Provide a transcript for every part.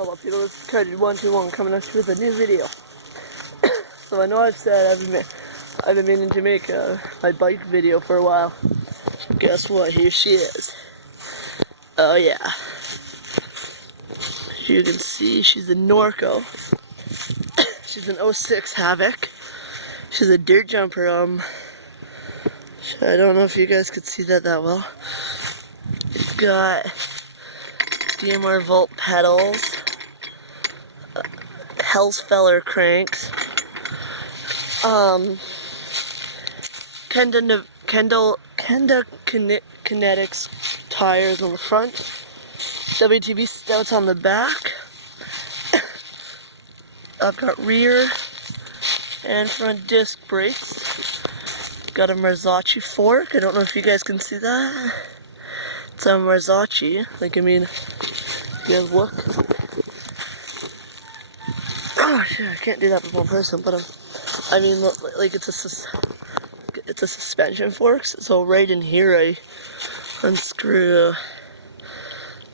come up, you know, this is Cody121 coming at you with a new video. So I know I've said I've been meaning to make my bike video for a while. Guess what? Here she is. Oh yeah. You can see she's a Norco. She's an 06 Havoc. She's a dirt jumper. I don't know if you guys could see that well. It's got DMR Volt pedals, Hellsfeller cranks, Kenda Kinetics tires on the front, WTB stouts on the back. I've got rear and front disc brakes. Got a Marzocchi fork. I don't know if you guys can see that. It's a Marzocchi. Like, I mean, you guys look. Oh shit, I can't do that with one person, but I mean, like, it's a suspension fork. So right in here, I unscrew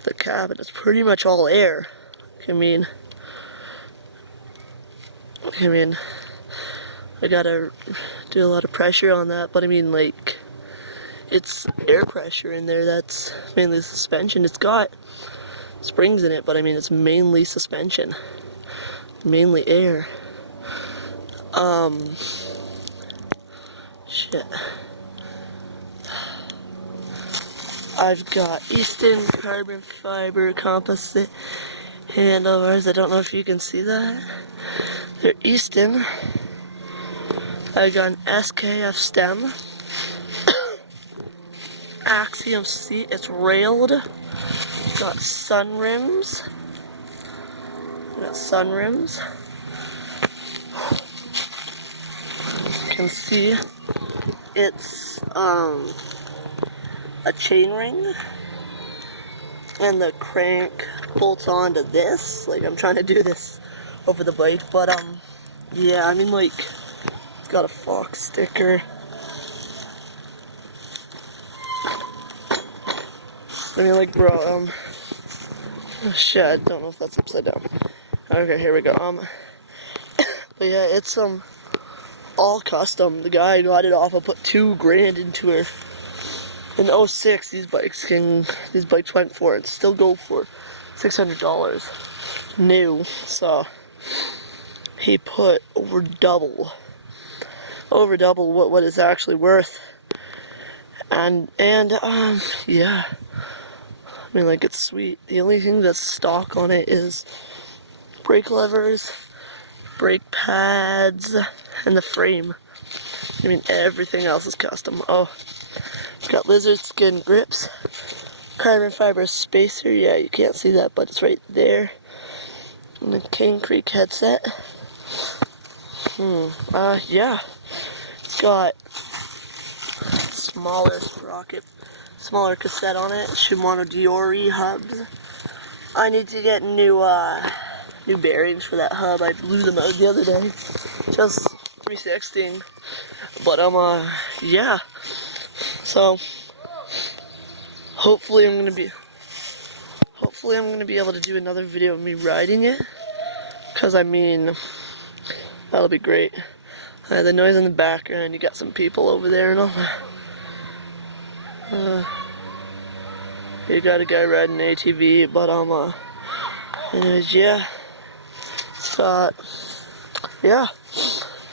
the cap, and it's pretty much all air. I mean, I gotta do a lot of pressure on that, but I mean, like, it's air pressure in there. That's mainly suspension. It's got springs in it, but I mean, it's mainly suspension, mainly air. Shit. I've got Easton carbon fiber composite handlebars. I don't know if you can see that. They're Easton. I got an SKF stem. Axiom seat. It's railed. Got sun rims. You can see it's a chain ring, and the crank bolts onto this. Like, I'm trying to do this over the bike, but yeah, I mean, like, it's got a Fox sticker. I mean, like, bro, oh shit, I don't know if that's upside down. Okay, here we go. But yeah, it's all custom. The guy got it off. I put $2,000 into her. In 06, these bikes went for it. Still go for $600 new. So he put over double what it's actually worth. And yeah. I mean, like, it's sweet. The only thing that's stock on it is brake levers, brake pads, and the frame. I mean, everything else is custom. Oh, it's got lizard skin grips, carbon fiber spacer. Yeah, you can't see that, but it's right there. And the King Creek headset. Yeah. It's got smaller sprocket, smaller cassette on it. Shimano Diori hubs. I need to get new bearings for that hub. I blew them out the other day. Just 316. But yeah. So hopefully I'm gonna be able to do another video of me riding it. Cause I mean, that'll be great. The noise in the background, you got some people over there and all that. You got a guy riding an ATV, but anyways, yeah. It's got, yeah.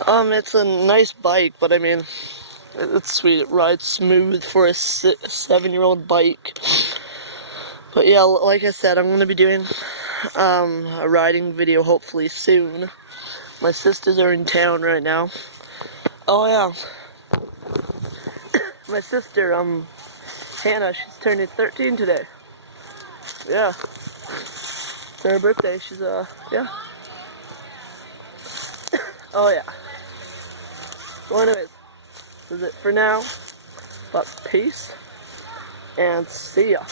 It's a nice bike, but I mean, it's sweet. It rides smooth for a 7-year-old bike. But yeah, like I said, I'm gonna be doing a riding video hopefully soon. My sisters are in town right now. Oh yeah. My sister, Hannah, she's turning 13 today. Yeah. It's her birthday. She's, yeah. Oh yeah. So anyways, this is it for now. But peace, and see ya.